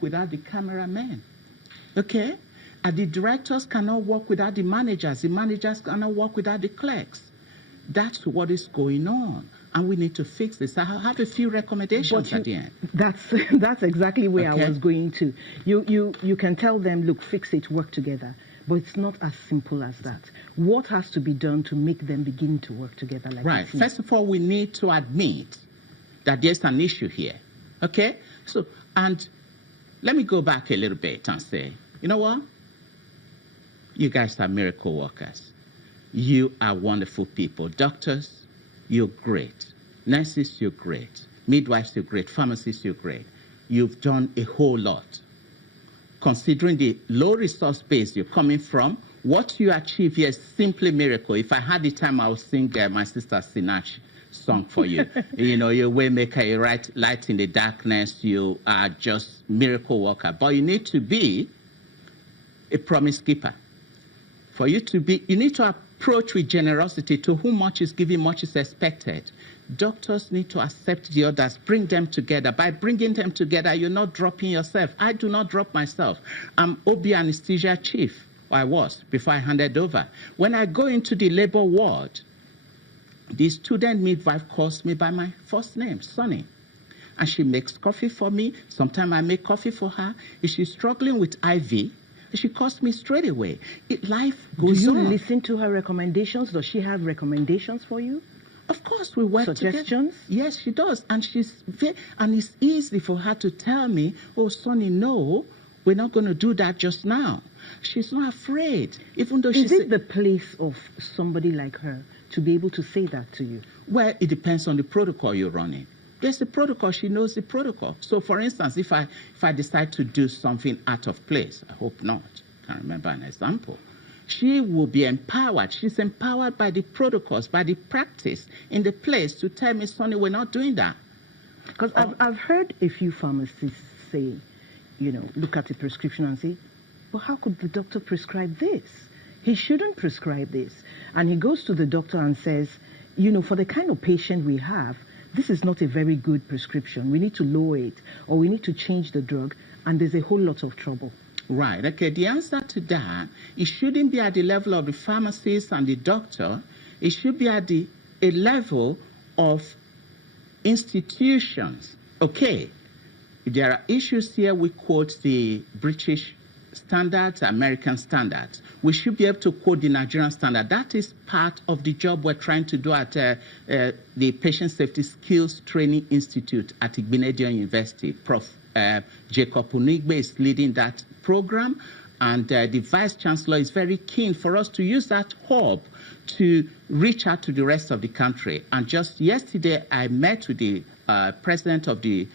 work without the cameramen. Okay? And the directors cannot work without the managers cannot work without the clerks. That's what is going on. And we need to fix this. I have a few recommendations at the end. That's exactly where I was going to. You can tell them, look, fix it, work together. But it's not as simple as that. What has to be done to make them begin to work together like right. First of all, we need to admit that there's an issue here. Okay? So, and let me go back a little bit and say, you know what? You guys are miracle workers. You are wonderful people. Doctors, you're great. Nurses, you're great. Midwives, you're great. Pharmacists, you're great. You've done a whole lot. Considering the low resource base you're coming from, what you achieve here is simply miracle. If I had the time, I would sing my sister Sinach song for you. You know, you're a way maker, you light in the darkness, you are just miracle worker. But you need to be a promise keeper. For you to be, you need to approach with generosity. To whom much is given, much is expected. Doctors need to accept the others, bring them together. By bringing them together, you're not dropping yourself. I do not drop myself. I'm OB anesthesia chief, or I was, before I handed over. When I go into the labor ward, the student midwife calls me by my first name, Sonny. And she makes coffee for me. Sometimes I make coffee for her. If she's struggling with IV, she calls me straight away. Life goes on. Do you listen to her recommendations? Does she have recommendations for you? Of course, we work Suggestions? Together. Yes, she does. And and it's easy for her to tell me, oh, Sonny, no, we're not going to do that just now. She's not afraid, even though she's... Is it the place of somebody like her to be able to say that to you? Well, it depends on the protocol you're running. There's a protocol. She knows the protocol. So, for instance, if I decide to do something out of place, I hope not. I can't remember an example. She will be empowered. She's empowered by the protocols, by the practice in the place to tell me, Sonny, we're not doing that. Because I've heard a few pharmacists say, you know, look at the prescription and say, well, how could the doctor prescribe this? He shouldn't prescribe this. And he goes to the doctor and says, you know, for the kind of patient we have, this is not a very good prescription. We need to lower it, or we need to change the drug, and there's a whole lot of trouble. Right. Okay. The answer to that, it shouldn't be at the level of the pharmacist and the doctor. It should be at a level of institutions. Okay. There are issues here. We quote the British standards, American standards. We should be able to quote the Nigerian standard. That is part of the job we're trying to do at the Patient Safety Skills Training Institute at Igbinedion University. Prof. Jacob Unigbe is leading that program, and the Vice Chancellor is very keen for us to use that hub to reach out to the rest of the country. And just yesterday, I met with the President of the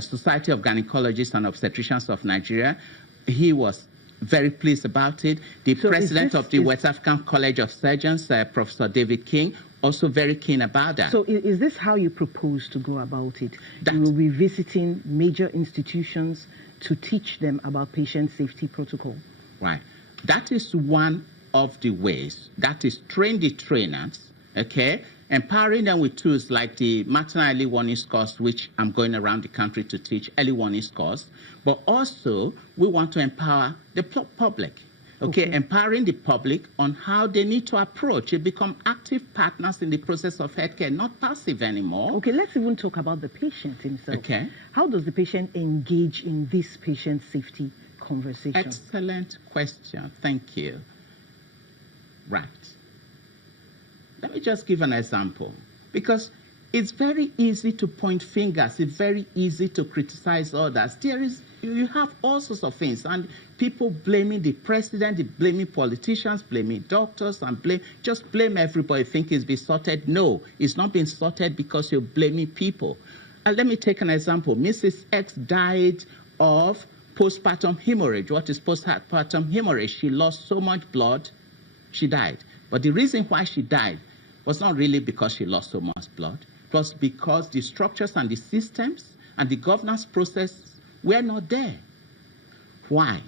Society of Gynecologists and Obstetricians of Nigeria. He was very pleased about it. The president of the West African College of Surgeons, Professor David King, also very keen about that. So is this how you propose to go about it? You will be visiting major institutions to teach them about patient safety protocol? Right. That is one of the ways. That is train the trainers, okay? Empowering them with tools like the maternal early warning course, which I'm going around the country to teach early warning course. But also, we want to empower the public. Okay, empowering the public on how they need to approach it, become active partners in the process of healthcare, not passive anymore. Okay, let's even talk about the patient himself. Okay. How does the patient engage in this patient safety conversation? Excellent question. Thank you. Right. Let me just give an example, because it's very easy to point fingers. It's very easy to criticize others. You have all sorts of things, and people blaming the president, blaming politicians, blaming doctors, and just blame everybody, think it's been sorted. No, it's not been sorted because you're blaming people. Let me take an example. Mrs. X died of postpartum hemorrhage. What is postpartum hemorrhage? She lost so much blood, she died. But the reason why she died was not really because she lost so much blood. It was because the structures and the systems and the governance process were not there. Why?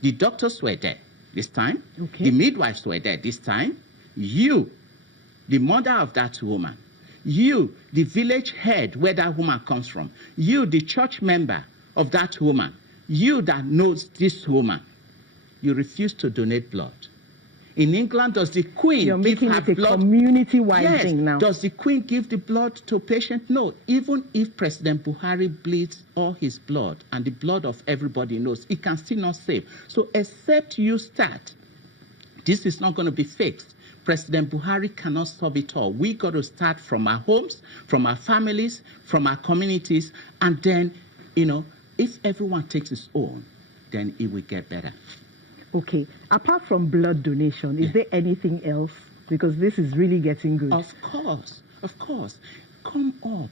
The doctors were there this time. Okay. The midwives were there this time. You, the mother of that woman. You, the village head where that woman comes from. You, the church member of that woman. You that knows this woman, you refuse to donate blood. In England, does the Queen You're give making her it a blood? community-wide Yes. thing now. Does the Queen give the blood to patient? No. Even if President Buhari bleeds all his blood and the blood of everybody knows, it can still not save. So except you start, this is not going to be fixed. President Buhari cannot solve it all. We got to start from our homes, from our families, from our communities, and then, if everyone takes his own, then it will get better. Okay. Apart from blood donation, is there anything else? Because this is really getting good. Of course. Come up,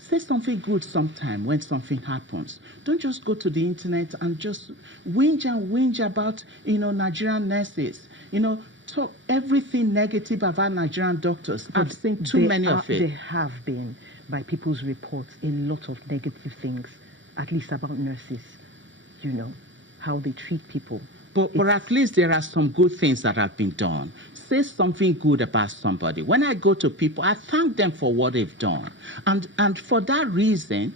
Say something good sometime when something happens. Don't just go to the internet and just whinge about, Nigerian nurses. Talk everything negative about Nigerian doctors. I've seen too many of it. There have been, by people's reports, a lot of negative things, at least about nurses, how they treat people. But at least there are some good things that have been done. Say something good about somebody. When I go to people, I thank them for what they've done. And for that reason,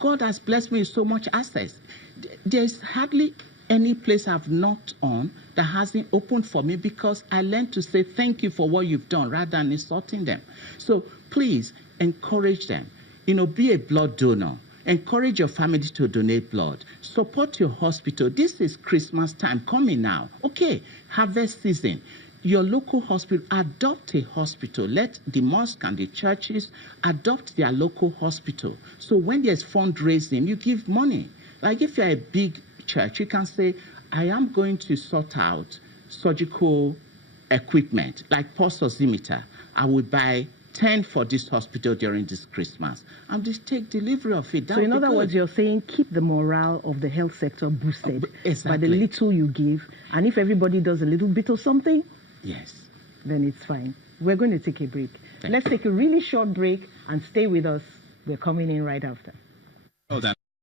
God has blessed me with so much access. There's hardly any place I've knocked on that hasn't opened for me because I learned to say thank you for what you've done rather than insulting them. So please encourage them. Be a blood donor. Encourage your family to donate blood. Support your hospital. This is Christmas time coming now. Okay, harvest season. Your local hospital, adopt a hospital. Let the mosque and the churches adopt their local hospital. So when there's fundraising, you give money. Like if you're a big church, you can say, I am going to sort out surgical equipment, like pulse oximeter. I will buy 10 for this hospital during this Christmas, and just take delivery of it. So in other words, you're saying keep the morale of the health sector boosted exactly. by the little you give, and if everybody does a little bit of something, yes, then it's fine. We're going to take a break. Thank Let's take a really short break and stay with us. We're coming in right after.